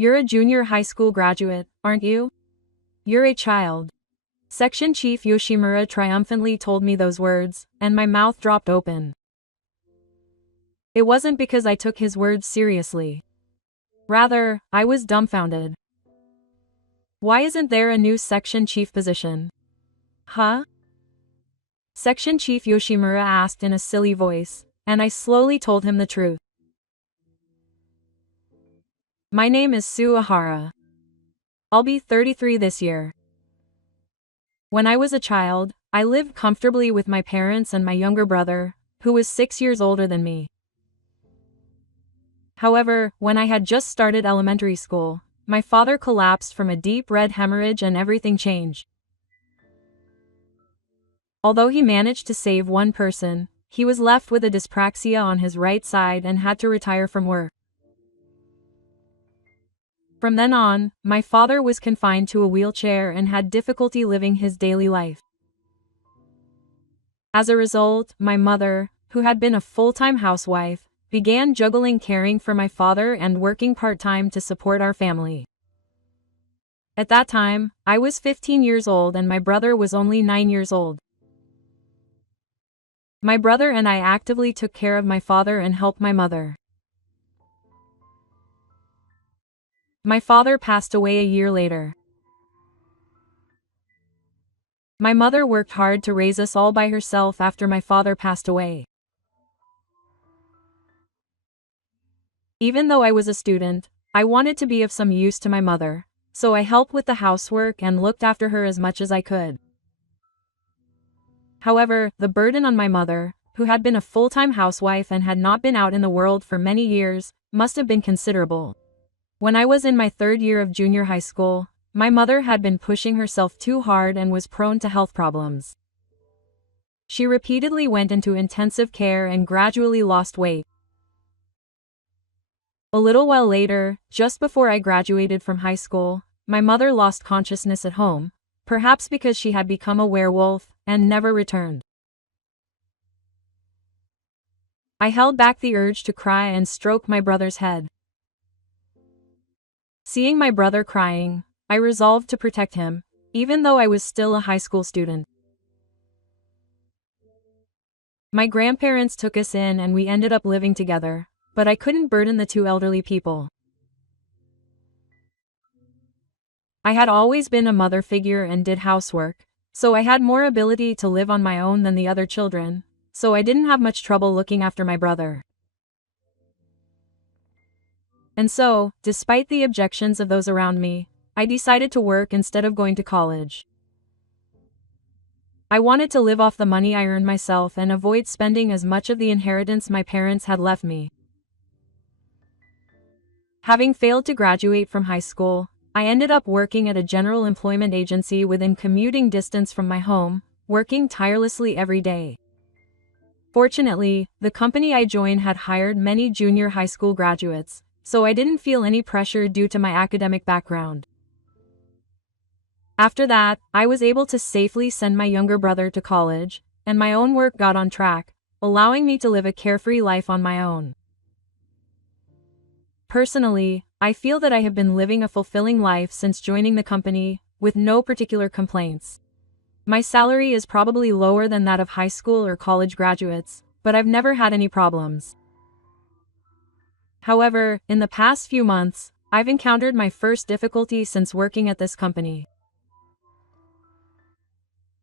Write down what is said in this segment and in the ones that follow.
You're a junior high school graduate, aren't you? You're a child. Section Chief Yoshimura triumphantly told me those words, and my mouth dropped open. It wasn't because I took his words seriously. Rather, I was dumbfounded. Why isn't there a new section chief position? Huh? Section Chief Yoshimura asked in a silly voice, and I slowly told him the truth. My name is Sue Ahara. I'll be 33 this year. When I was a child, I lived comfortably with my parents and my younger brother, who was 6 years older than me. However, when I had just started elementary school, my father collapsed from a deep red hemorrhage and everything changed. Although he managed to save one person, he was left with a dyspraxia on his right side and had to retire from work. From then on, my father was confined to a wheelchair and had difficulty living his daily life. As a result, my mother, who had been a full-time housewife, began juggling caring for my father and working part-time to support our family. At that time, I was 15 years old and my brother was only 9 years old. My brother and I actively took care of my father and helped my mother. My father passed away a year later. My mother worked hard to raise us all by herself after my father passed away. Even though I was a student, I wanted to be of some use to my mother, so I helped with the housework and looked after her as much as I could. However, the burden on my mother, who had been a full-time housewife and had not been out in the world for many years, must have been considerable. When I was in my third year of junior high school, my mother had been pushing herself too hard and was prone to health problems. She repeatedly went into intensive care and gradually lost weight. A little while later, just before I graduated from high school, my mother lost consciousness at home, perhaps because she had become a werewolf and never returned. I held back the urge to cry and stroke my brother's head. Seeing my brother crying, I resolved to protect him, even though I was still a high school student. My grandparents took us in and we ended up living together, but I couldn't burden the two elderly people. I had always been a mother figure and did housework, so I had more ability to live on my own than the other children, so I didn't have much trouble looking after my brother. And so, despite the objections of those around me, I decided to work instead of going to college. I wanted to live off the money I earned myself and avoid spending as much of the inheritance my parents had left me. Having failed to graduate from high school, I ended up working at a general employment agency within commuting distance from my home, working tirelessly every day. Fortunately, the company I joined had hired many junior high school graduates, so I didn't feel any pressure due to my academic background. After that, I was able to safely send my younger brother to college, and my own work got on track, allowing me to live a carefree life on my own. Personally, I feel that I have been living a fulfilling life since joining the company, with no particular complaints. My salary is probably lower than that of high school or college graduates, but I've never had any problems. However, in the past few months, I've encountered my first difficulty since working at this company.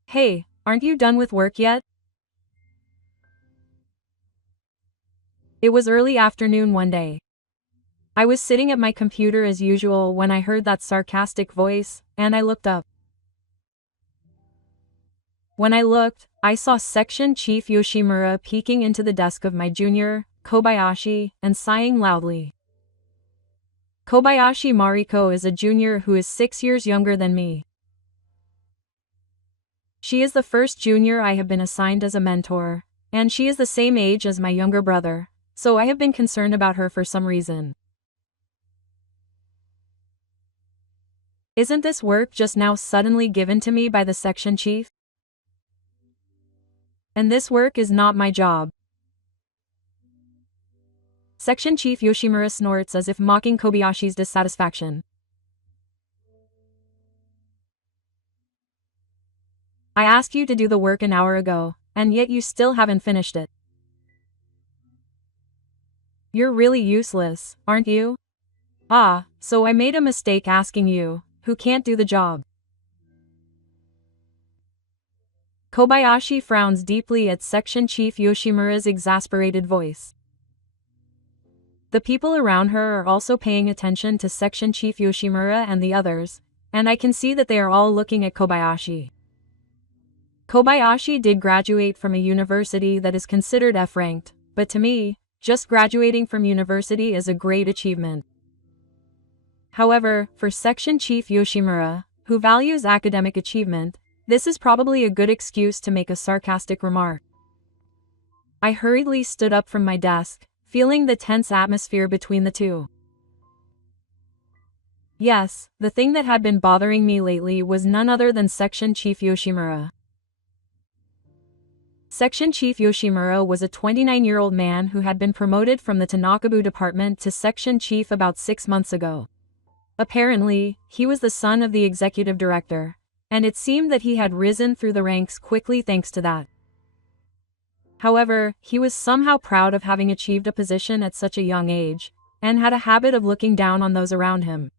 Hey, aren't you done with work yet? It was early afternoon one day. I was sitting at my computer as usual when I heard that sarcastic voice, and I looked up. When I looked, I saw Section Chief Yoshimura peeking into the desk of my junior, Kobayashi, and sighing loudly. Kobayashi Mariko is a junior who is 6 years younger than me. She is the first junior I have been assigned as a mentor, and she is the same age as my younger brother, so I have been concerned about her for some reason. Isn't this work just now suddenly given to me by the section chief? And this work is not my job. Section Chief Yoshimura snorts as if mocking Kobayashi's dissatisfaction. I asked you to do the work an hour ago, and yet you still haven't finished it. You're really useless, aren't you? Ah, so I made a mistake asking you, who can't do the job. Kobayashi frowns deeply at Section Chief Yoshimura's exasperated voice. The people around her are also paying attention to Section Chief Yoshimura and the others, and I can see that they are all looking at Kobayashi. Kobayashi did graduate from a university that is considered F-ranked, but to me, just graduating from university is a great achievement. However, for Section Chief Yoshimura, who values academic achievement, this is probably a good excuse to make a sarcastic remark. I hurriedly stood up from my desk, feeling the tense atmosphere between the two. Yes, the thing that had been bothering me lately was none other than Section Chief Yoshimura. Section Chief Yoshimura was a 29-year-old man who had been promoted from the Tanakabu department to Section Chief about 6 months ago. Apparently, he was the son of the executive director, and it seemed that he had risen through the ranks quickly thanks to that. However, he was somehow proud of having achieved a position at such a young age, and had a habit of looking down on those around him.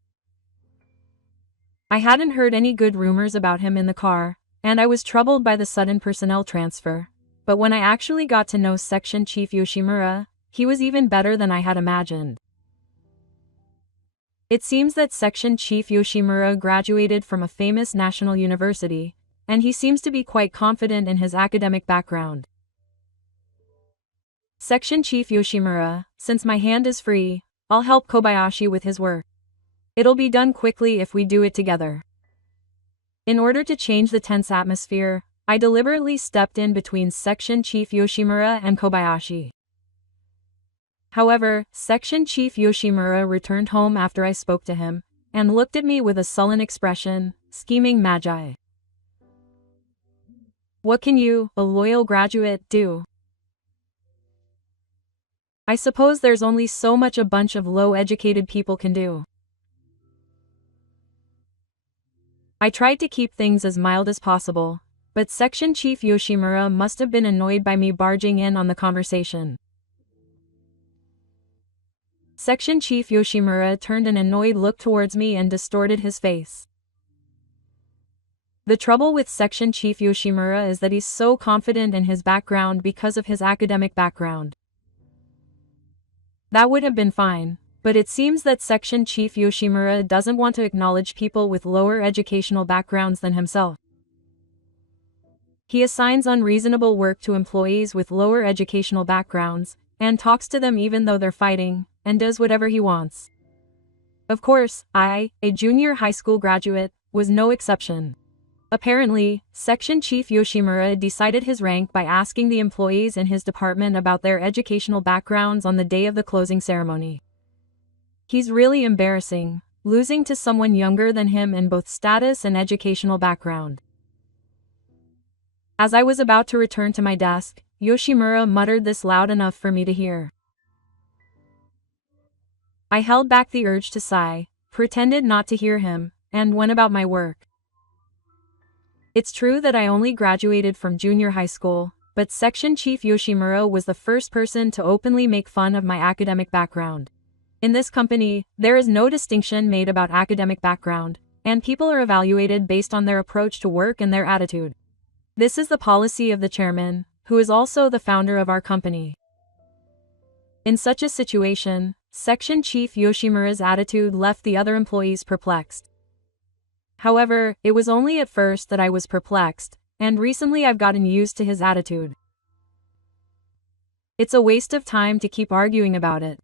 I hadn't heard any good rumors about him in the car, and I was troubled by the sudden personnel transfer. But when I actually got to know Section Chief Yoshimura, he was even better than I had imagined. It seems that Section Chief Yoshimura graduated from a famous national university, and he seems to be quite confident in his academic background. Section Chief Yoshimura, since my hand is free, I'll help Kobayashi with his work. It'll be done quickly if we do it together. In order to change the tense atmosphere, I deliberately stepped in between Section Chief Yoshimura and Kobayashi. However, Section Chief Yoshimura returned home after I spoke to him, and looked at me with a sullen expression, scheming magi. What can you, a loyal graduate, do? I suppose there's only so much a bunch of low-educated people can do. I tried to keep things as mild as possible, but Section Chief Yoshimura must have been annoyed by me barging in on the conversation. Section Chief Yoshimura turned an annoyed look towards me and distorted his face. The trouble with Section Chief Yoshimura is that he's so confident in his background because of his academic background. That would have been fine, but it seems that Section Chief Yoshimura doesn't want to acknowledge people with lower educational backgrounds than himself. He assigns unreasonable work to employees with lower educational backgrounds, and talks to them even though they're fighting, and does whatever he wants. Of course, I, a junior high school graduate, was no exception. Apparently, Section Chief Yoshimura decided his rank by asking the employees in his department about their educational backgrounds on the day of the closing ceremony. He's really embarrassing, losing to someone younger than him in both status and educational background. As I was about to return to my desk, Yoshimura muttered this loud enough for me to hear. I held back the urge to sigh, pretended not to hear him, and went about my work. It's true that I only graduated from junior high school, but Section Chief Yoshimura was the first person to openly make fun of my academic background. In this company, there is no distinction made about academic background, and people are evaluated based on their approach to work and their attitude. This is the policy of the chairman, who is also the founder of our company. In such a situation, Section Chief Yoshimura's attitude left the other employees perplexed. However, it was only at first that I was perplexed, and recently I've gotten used to his attitude. It's a waste of time to keep arguing about it.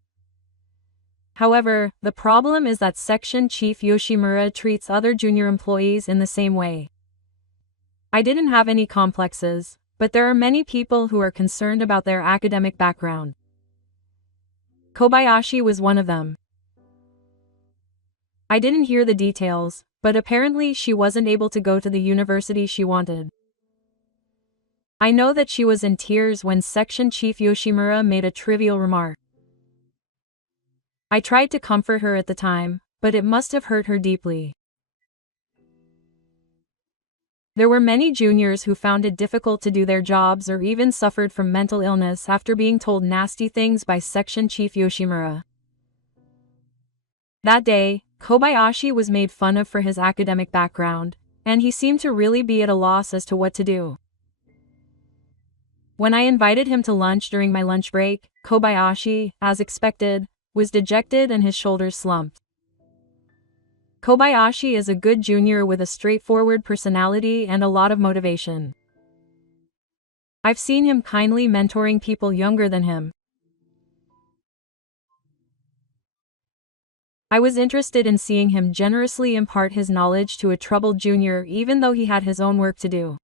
However, the problem is that Section Chief Yoshimura treats other junior employees in the same way. I didn't have any complexes, but there are many people who are concerned about their academic background. Kobayashi was one of them. I didn't hear the details, but apparently she wasn't able to go to the university she wanted. I know that she was in tears when Section Chief Yoshimura made a trivial remark. I tried to comfort her at the time, but it must have hurt her deeply. There were many juniors who found it difficult to do their jobs or even suffered from mental illness after being told nasty things by Section Chief Yoshimura. That day, Kobayashi was made fun of for his academic background, and he seemed to really be at a loss as to what to do. When I invited him to lunch during my lunch break, Kobayashi, as expected, was dejected and his shoulders slumped. Kobayashi is a good junior with a straightforward personality and a lot of motivation. I've seen him kindly mentoring people younger than him. I was interested in seeing him generously impart his knowledge to a troubled junior even though he had his own work to do.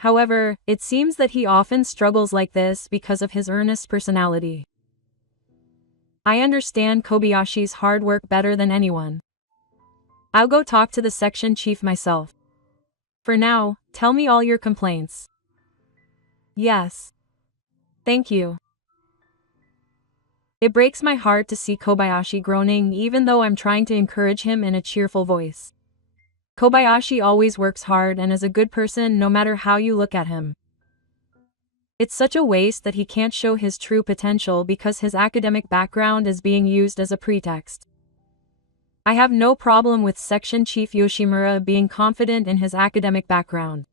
However, it seems that he often struggles like this because of his earnest personality. I understand Kobayashi's hard work better than anyone. I'll go talk to the section chief myself. For now, tell me all your complaints. Yes. Thank you. It breaks my heart to see Kobayashi groaning even though I'm trying to encourage him in a cheerful voice. Kobayashi always works hard and is a good person no matter how you look at him. It's such a waste that he can't show his true potential because his academic background is being used as a pretext. I have no problem with Section Chief Yoshimura being confident in his academic background.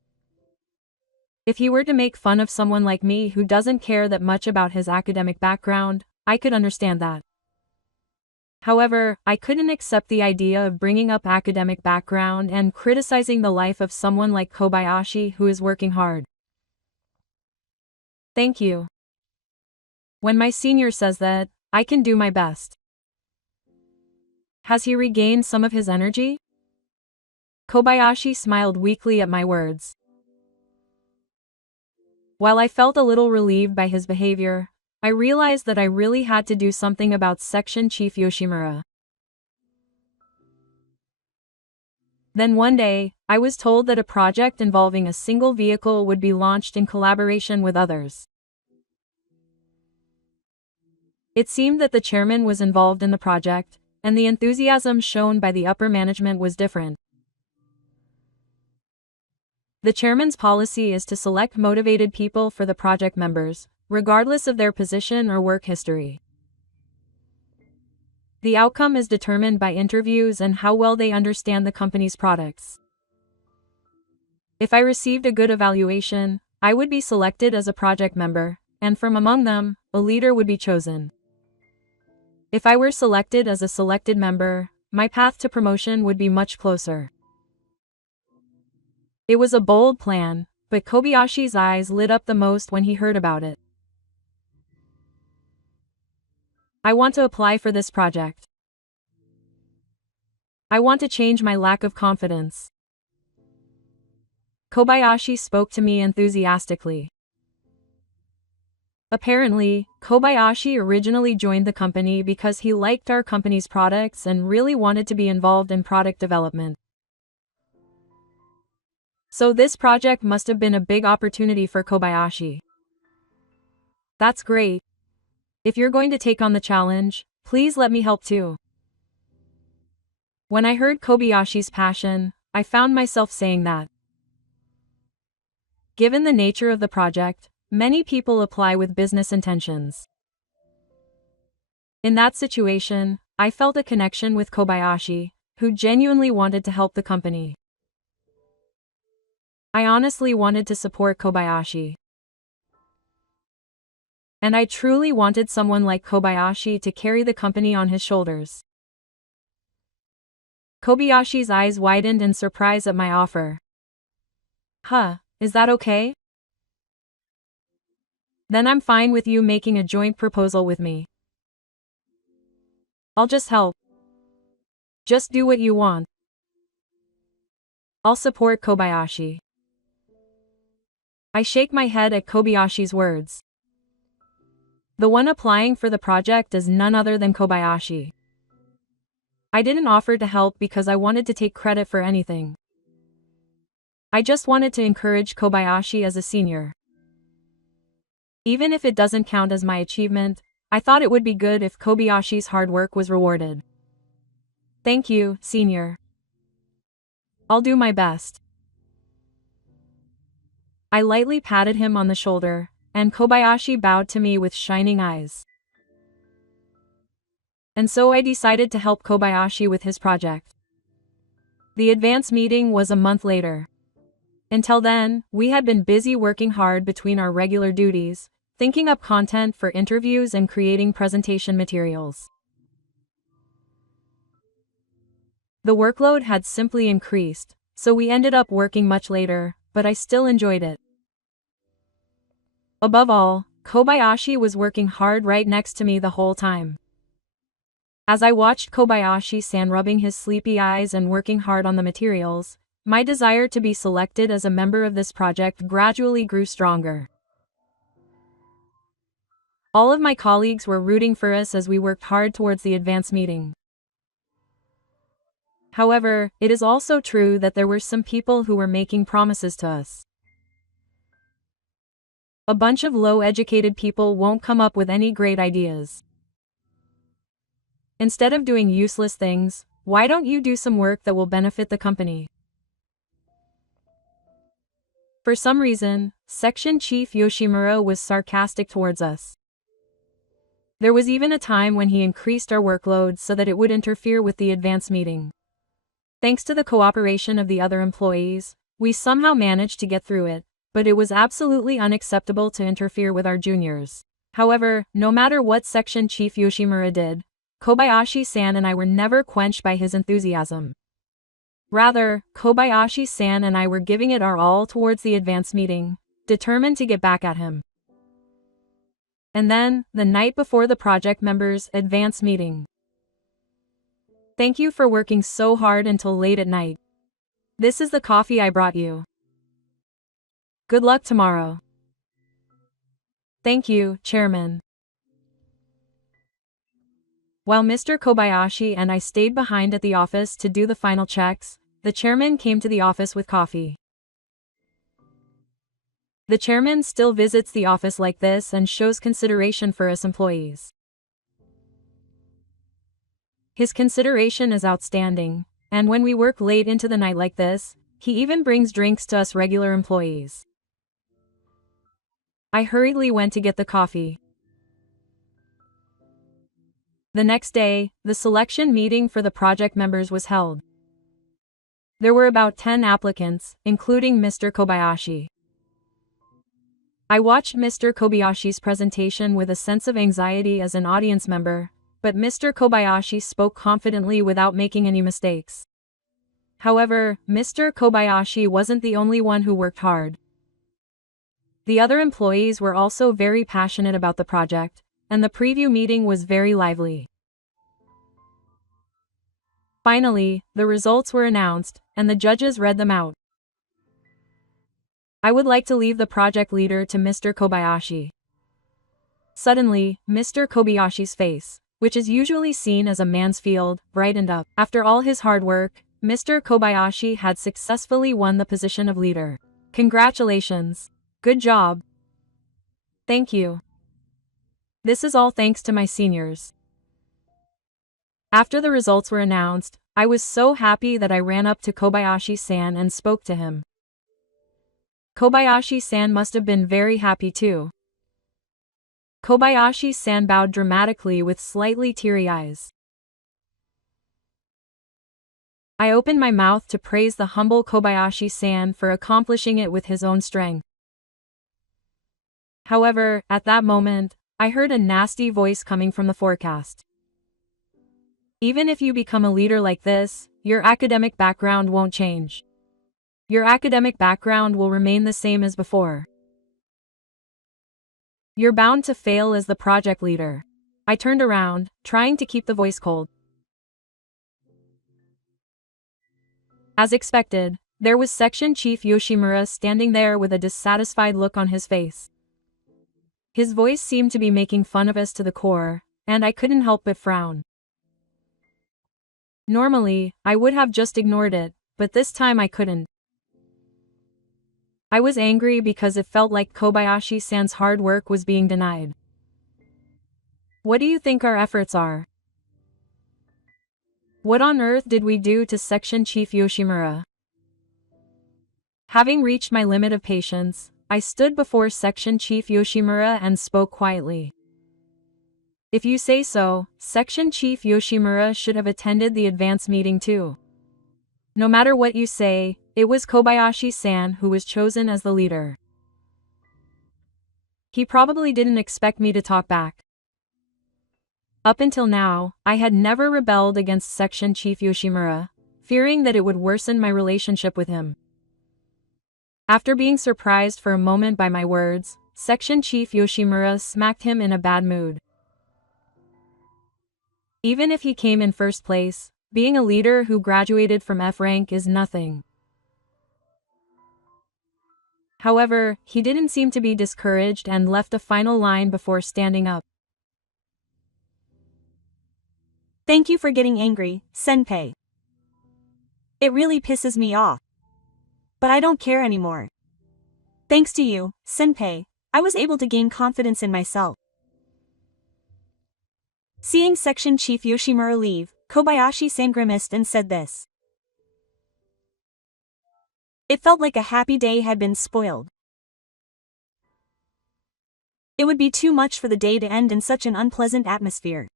If he were to make fun of someone like me who doesn't care that much about his academic background, I could understand that. However, I couldn't accept the idea of bringing up academic background and criticizing the life of someone like Kobayashi who is working hard. Thank you. When my senior says that, I can do my best. Has he regained some of his energy? Kobayashi smiled weakly at my words. While I felt a little relieved by his behavior, I realized that I really had to do something about Section Chief Yoshimura. Then one day, I was told that a project involving a single vehicle would be launched in collaboration with others. It seemed that the chairman was involved in the project, and the enthusiasm shown by the upper management was different. The chairman's policy is to select motivated people for the project members, regardless of their position or work history. The outcome is determined by interviews and how well they understand the company's products. If I received a good evaluation, I would be selected as a project member, and from among them, a leader would be chosen. If I were selected as a selected member, my path to promotion would be much closer. It was a bold plan, but Kobayashi's eyes lit up the most when he heard about it. I want to apply for this project. I want to change my lack of confidence. Kobayashi spoke to me enthusiastically. Apparently, Kobayashi originally joined the company because he liked our company's products and really wanted to be involved in product development. So this project must have been a big opportunity for Kobayashi. That's great. If you're going to take on the challenge, please let me help too. When I heard Kobayashi's passion, I found myself saying that. Given the nature of the project, many people apply with business intentions. In that situation, I felt a connection with Kobayashi, who genuinely wanted to help the company. I honestly wanted to support Kobayashi. And I truly wanted someone like Kobayashi to carry the company on his shoulders. Kobayashi's eyes widened in surprise at my offer. Is that okay? Then I'm fine with you making a joint proposal with me. I'll just help. Just do what you want. I'll support Kobayashi. I shake my head at Kobayashi's words. The one applying for the project is none other than Kobayashi. I didn't offer to help because I wanted to take credit for anything. I just wanted to encourage Kobayashi as a senior. Even if it doesn't count as my achievement, I thought it would be good if Kobayashi's hard work was rewarded. Thank you, senior. I'll do my best. I lightly patted him on the shoulder, and Kobayashi bowed to me with shining eyes. And so I decided to help Kobayashi with his project. The advance meeting was a month later. Until then, we had been busy working hard between our regular duties, thinking up content for interviews and creating presentation materials. The workload had simply increased, so we ended up working much later, but I still enjoyed it. Above all, Kobayashi was working hard right next to me the whole time. As I watched Kobayashi-san rubbing his sleepy eyes and working hard on the materials, my desire to be selected as a member of this project gradually grew stronger. All of my colleagues were rooting for us as we worked hard towards the advance meeting. However, it is also true that there were some people who were making promises to us. A bunch of low-educated people won't come up with any great ideas. Instead of doing useless things, why don't you do some work that will benefit the company? For some reason, Section Chief Yoshimura was sarcastic towards us. There was even a time when he increased our workload so that it would interfere with the advance meeting. Thanks to the cooperation of the other employees, we somehow managed to get through it, but it was absolutely unacceptable to interfere with our juniors. However, no matter what Section Chief Yoshimura did, Kobayashi-san and I were never quenched by his enthusiasm. Rather, Kobayashi-san and I were giving it our all towards the advance meeting, determined to get back at him. And then, the night before the project members' advance meeting. Thank you for working so hard until late at night. This is the coffee I brought you. Good luck tomorrow. Thank you, Chairman. While Mr. Kobayashi and I stayed behind at the office to do the final checks, the chairman came to the office with coffee. The chairman still visits the office like this and shows consideration for us employees. His consideration is outstanding, and when we work late into the night like this, he even brings drinks to us regular employees. I hurriedly went to get the coffee. The next day, the selection meeting for the project members was held. There were about 10 applicants, including Mr. Kobayashi. I watched Mr. Kobayashi's presentation with a sense of anxiety as an audience member, but Mr. Kobayashi spoke confidently without making any mistakes. However, Mr. Kobayashi wasn't the only one who worked hard. The other employees were also very passionate about the project, and the preview meeting was very lively. Finally, the results were announced, and the judges read them out. I would like to leave the project leader to Mr. Kobayashi. Suddenly, Mr. Kobayashi's face, which is usually seen as a man's field, brightened up. After all his hard work, Mr. Kobayashi had successfully won the position of leader. Congratulations. Good job. Thank you. This is all thanks to my seniors. After the results were announced, I was so happy that I ran up to Kobayashi-san and spoke to him. Kobayashi-san must have been very happy too. Kobayashi-san bowed dramatically with slightly teary eyes. I opened my mouth to praise the humble Kobayashi-san for accomplishing it with his own strength. However, at that moment, I heard a nasty voice coming from the forecast. Even if you become a leader like this, your academic background won't change. Your academic background will remain the same as before. You're bound to fail as the project leader. I turned around, trying to keep the voice cold. As expected, there was Section Chief Yoshimura standing there with a dissatisfied look on his face. His voice seemed to be making fun of us to the core, and I couldn't help but frown. Normally, I would have just ignored it, but this time I couldn't. I was angry because it felt like Kobayashi-san's hard work was being denied. What do you think our efforts are? What on earth did we do to Section Chief Yoshimura? Having reached my limit of patience, I stood before Section Chief Yoshimura and spoke quietly. If you say so, Section Chief Yoshimura should have attended the advance meeting too. No matter what you say, it was Kobayashi-san who was chosen as the leader. He probably didn't expect me to talk back. Up until now, I had never rebelled against Section Chief Yoshimura, fearing that it would worsen my relationship with him. After being surprised for a moment by my words, Section Chief Yoshimura smacked him in a bad mood. Even if he came in first place, being a leader who graduated from F rank is nothing. However, he didn't seem to be discouraged and left a final line before standing up. Thank you for getting angry, Senpai. It really pisses me off. But I don't care anymore. Thanks to you, Senpai, I was able to gain confidence in myself. Seeing Section Chief Yoshimura leave, Kobayashi-san grimaced and said this. It felt like a happy day had been spoiled. It would be too much for the day to end in such an unpleasant atmosphere.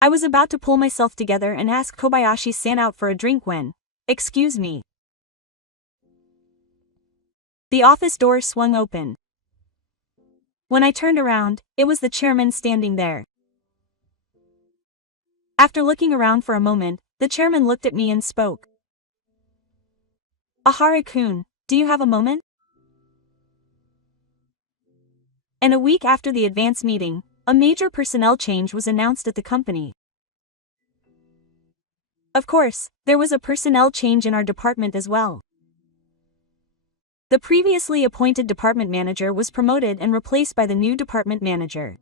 I was about to pull myself together and ask Kobayashi-san out for a drink when, excuse me. The office door swung open. When I turned around, it was the chairman standing there. After looking around for a moment, the chairman looked at me and spoke. Ahara-kun, do you have a moment? And a week after the advance meeting, a major personnel change was announced at the company. Of course, there was a personnel change in our department as well. The previously appointed department manager was promoted and replaced by the new department manager.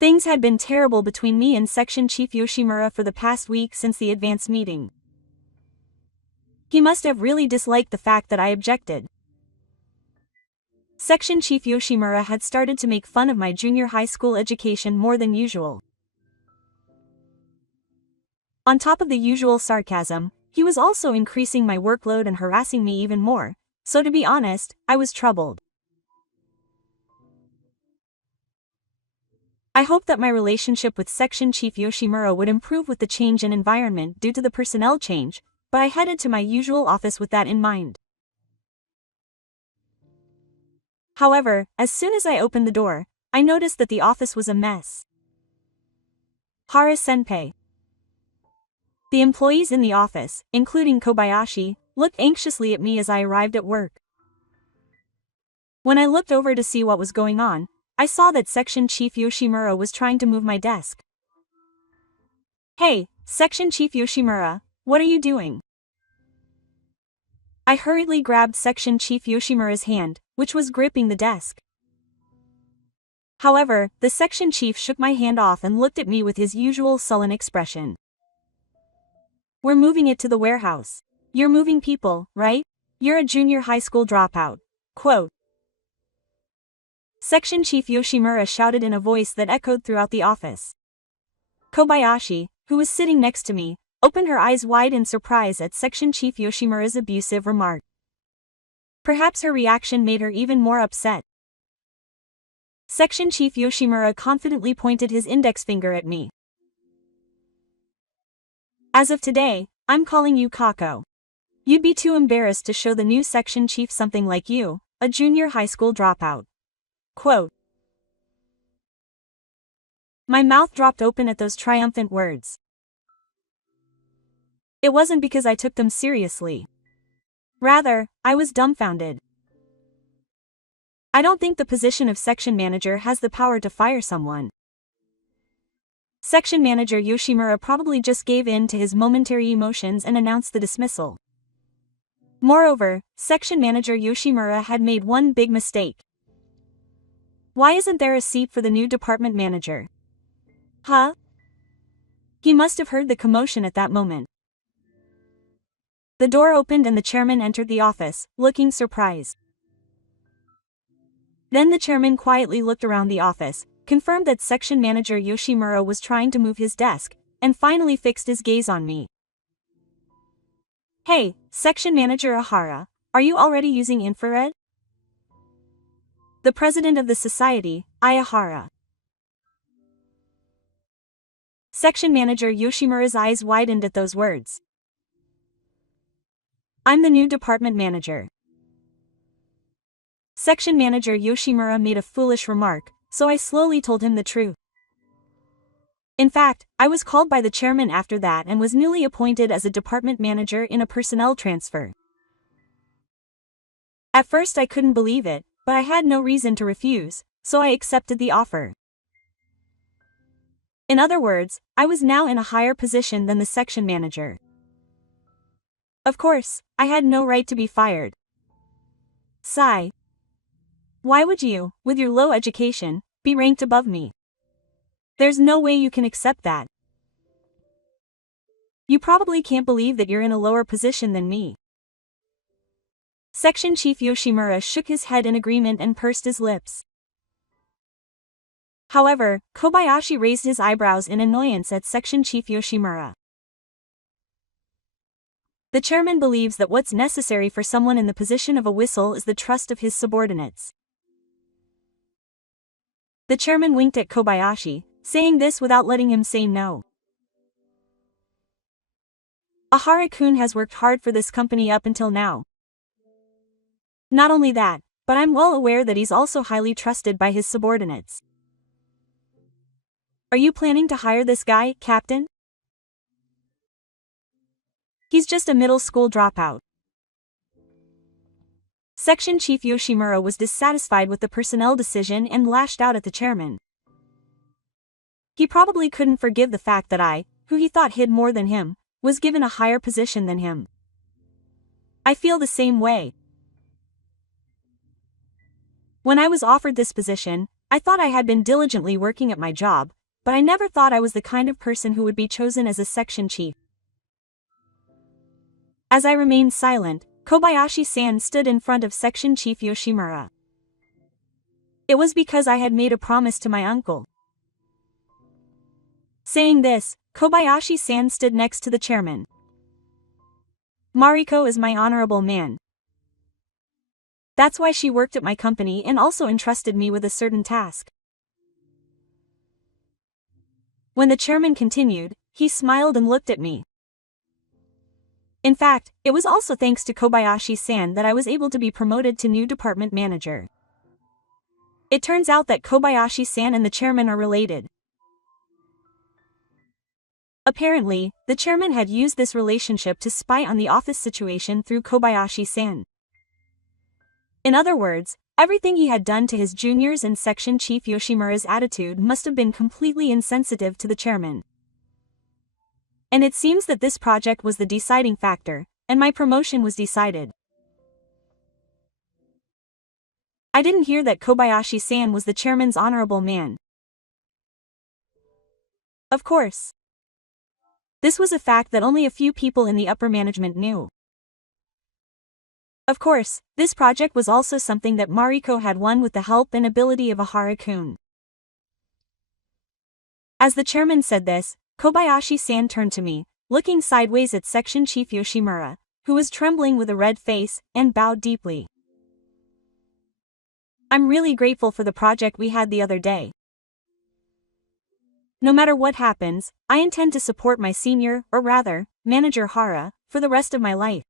Things had been terrible between me and Section Chief Yoshimura for the past week since the advance meeting. He must have really disliked the fact that I objected. Section Chief Yoshimura had started to make fun of my junior high school education more than usual. On top of the usual sarcasm, he was also increasing my workload and harassing me even more, so to be honest, I was troubled. I hoped that my relationship with Section Chief Yoshimura would improve with the change in environment due to the personnel change, but I headed to my usual office with that in mind. However, as soon as I opened the door, I noticed that the office was a mess. Hara-senpai. The employees in the office, including Kobayashi, looked anxiously at me as I arrived at work. When I looked over to see what was going on, I saw that Section Chief Yoshimura was trying to move my desk. Hey, Section Chief Yoshimura, what are you doing? I hurriedly grabbed Section Chief Yoshimura's hand, which was gripping the desk. However, the Section Chief shook my hand off and looked at me with his usual sullen expression. We're moving it to the warehouse. You're moving people, right? You're a junior high school dropout. Quote. Section Chief Yoshimura shouted in a voice that echoed throughout the office. Kobayashi, who was sitting next to me, opened her eyes wide in surprise at Section Chief Yoshimura's abusive remark. Perhaps her reaction made her even more upset. Section Chief Yoshimura confidently pointed his index finger at me. As of today, I'm calling you Kako. You'd be too embarrassed to show the new section chief something like you, a junior high school dropout. Quote. My mouth dropped open at those triumphant words. It wasn't because I took them seriously. Rather, I was dumbfounded. I don't think the position of section manager has the power to fire someone. Section manager Yoshimura probably just gave in to his momentary emotions and announced the dismissal. Moreover, section manager Yoshimura had made one big mistake. Why isn't there a seat for the new department manager? Huh? He must have heard the commotion at that moment. The door opened and the chairman entered the office, looking surprised. Then the chairman quietly looked around the office, confirmed that section manager Yoshimura was trying to move his desk, and finally fixed his gaze on me. "Hey, section manager Ahara, are you already using infrared?" The president of the society, Ahara. Section manager Yoshimura's eyes widened at those words. "I'm the new department manager." Section manager Yoshimura made a foolish remark, so I slowly told him the truth. In fact, I was called by the chairman after that and was newly appointed as a department manager in a personnel transfer. At first I couldn't believe it, but I had no reason to refuse, so I accepted the offer. In other words, I was now in a higher position than the section manager. Of course, I had no right to be fired. Sigh. Why would you, with your low education, be ranked above me? There's no way you can accept that. You probably can't believe that you're in a lower position than me. Section Chief Yoshimura shook his head in agreement and pursed his lips. However, Kobayashi raised his eyebrows in annoyance at Section Chief Yoshimura. The chairman believes that what's necessary for someone in the position of a whistle is the trust of his subordinates. The chairman winked at Kobayashi, saying this without letting him say no. Ahara-kun has worked hard for this company up until now. Not only that, but I'm well aware that he's also highly trusted by his subordinates. Are you planning to hire this guy, Captain? He's just a middle school dropout. Section Chief Yoshimura was dissatisfied with the personnel decision and lashed out at the chairman. He probably couldn't forgive the fact that I, who he thought hid more than him, was given a higher position than him. I feel the same way. When I was offered this position, I thought I had been diligently working at my job, but I never thought I was the kind of person who would be chosen as a section chief. As I remained silent, Kobayashi-san stood in front of Section Chief Yoshimura. It was because I had made a promise to my uncle. Saying this, Kobayashi-san stood next to the chairman. Mariko is my honorable man. That's why she worked at my company and also entrusted me with a certain task. When the chairman continued, he smiled and looked at me. In fact, it was also thanks to Kobayashi-san that I was able to be promoted to new department manager. It turns out that Kobayashi-san and the chairman are related. Apparently, the chairman had used this relationship to spy on the office situation through Kobayashi-san. In other words, everything he had done to his juniors and Section Chief Yoshimura's attitude must have been completely insensitive to the chairman. And it seems that this project was the deciding factor, and my promotion was decided. I didn't hear that Kobayashi-san was the chairman's honorable man. Of course. This was a fact that only a few people in the upper management knew. Of course, this project was also something that Mariko had won with the help and ability of Ahara-kun. As the chairman said this, Kobayashi-san turned to me, looking sideways at Section Chief Yoshimura, who was trembling with a red face, and bowed deeply. I'm really grateful for the project we had the other day. No matter what happens, I intend to support my senior, or rather, manager Hara, for the rest of my life.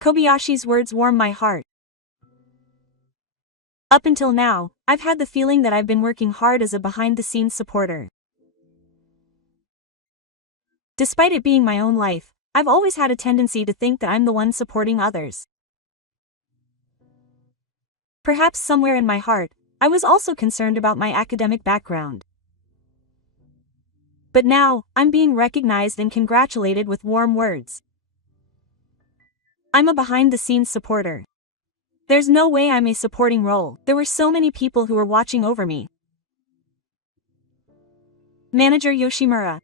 Kobayashi's words warm my heart. Up until now, I've had the feeling that I've been working hard as a behind-the-scenes supporter. Despite it being my own life, I've always had a tendency to think that I'm the one supporting others. Perhaps somewhere in my heart, I was also concerned about my academic background. But now, I'm being recognized and congratulated with warm words. I'm a behind-the-scenes supporter. There's no way I'm a supporting role. There were so many people who were watching over me. Manager Yoshimura.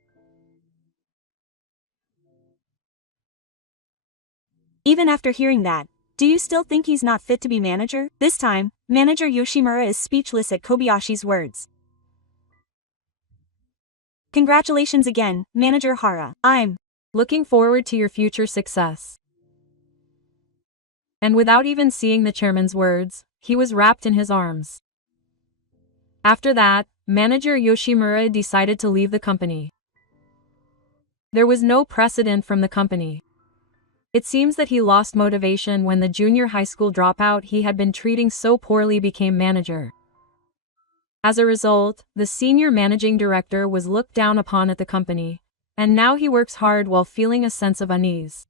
Even after hearing that, do you still think he's not fit to be manager? This time, Manager Yoshimura is speechless at Kobayashi's words. Congratulations again, Manager Hara. I'm looking forward to your future success. And without even seeing the chairman's words, he was wrapped in his arms. After that, Manager Yoshimura decided to leave the company. There was no precedent from the company. It seems that he lost motivation when the junior high school dropout he had been treating so poorly became manager. As a result, the senior managing director was looked down upon at the company, and now he works hard while feeling a sense of unease.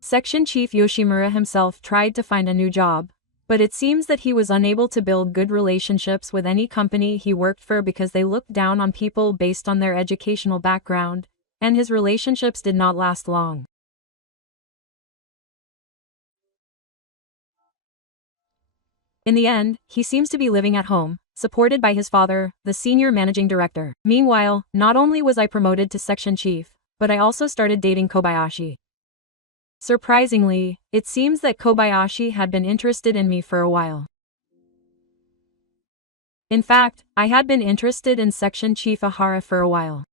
Section Chief Yoshimura himself tried to find a new job, but it seems that he was unable to build good relationships with any company he worked for because they looked down on people based on their educational background, and his relationships did not last long. In the end, he seems to be living at home, supported by his father, the senior managing director. Meanwhile, not only was I promoted to section chief, but I also started dating Kobayashi. Surprisingly, it seems that Kobayashi had been interested in me for a while. In fact, I had been interested in section chief Ahara for a while.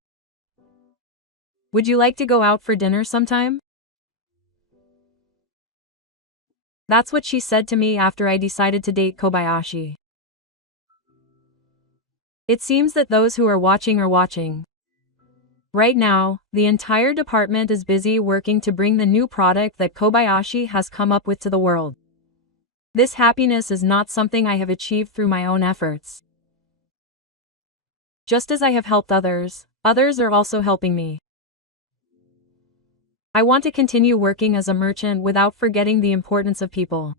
Would you like to go out for dinner sometime? That's what she said to me after I decided to date Kobayashi. It seems that those who are watching are watching. Right now, the entire department is busy working to bring the new product that Kobayashi has come up with to the world. This happiness is not something I have achieved through my own efforts. Just as I have helped others, others are also helping me. I want to continue working as a merchant without forgetting the importance of people.